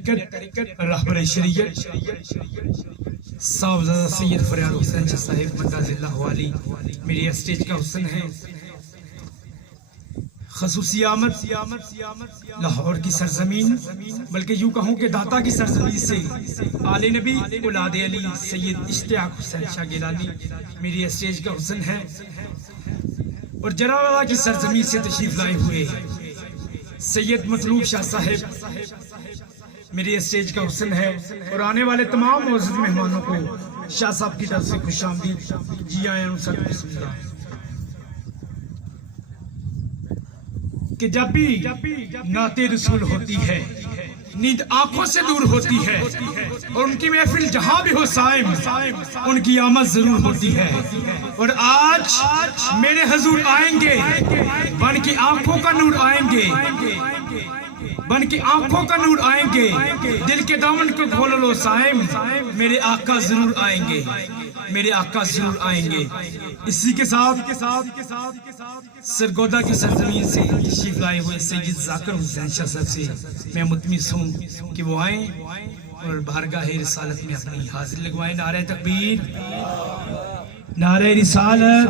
طریقت رہبر شریعت صاحبزادہ سید فریاد حسین شاہ صاحب مداز اللہ علی میری اسٹیج کا حسن ہے. خصوصی آمد لاہور کی سرزمین بلکہ یوں کہوں کہ داتا کی سرزمین سے آل نبی اولاد علی سید اشتیاق حسین شاہ گیلانی میری اسٹیج کا حسن ہے. اور جلالہ کی سرزمین سے تشریف لائے ہوئے سید مطلوب شاہ صاحب میری اسٹیج کا حسن ہے. اور آنے والے تمام معزز مہمانوں کو شاہ صاحب کی طرف سے خوش آمدید. جی آئیں ان سب بسم اللہ. کہ جب بھی نعت رسول ہوتی ہے نیند آنکھوں سے دور ہوتی ہے اور ان کی محفل جہاں بھی ہو سائم ان کی آمد ضرور ہوتی ہے. اور آج میرے حضور آئیں گے بن کی آنکھوں کا نور آئیں گے بن کی آنکھوں کا نور آئیں گے دل کے دامن کو کھول لو سائم میرے آقا ضرور آئیں گے میرے آقا ضرور آئیں گے. اسی کے ساتھ سرگودا کی سرزمین سے تشریف لائے ہوئے سید ذاکر حسین شاہ صاحب سے میں متمس ہوں کہ وہ آئیں اور بارگاہ رسالت میں اپنی حاضری لگوائیں. نعرہ تکبیر، نعرہ رسالت.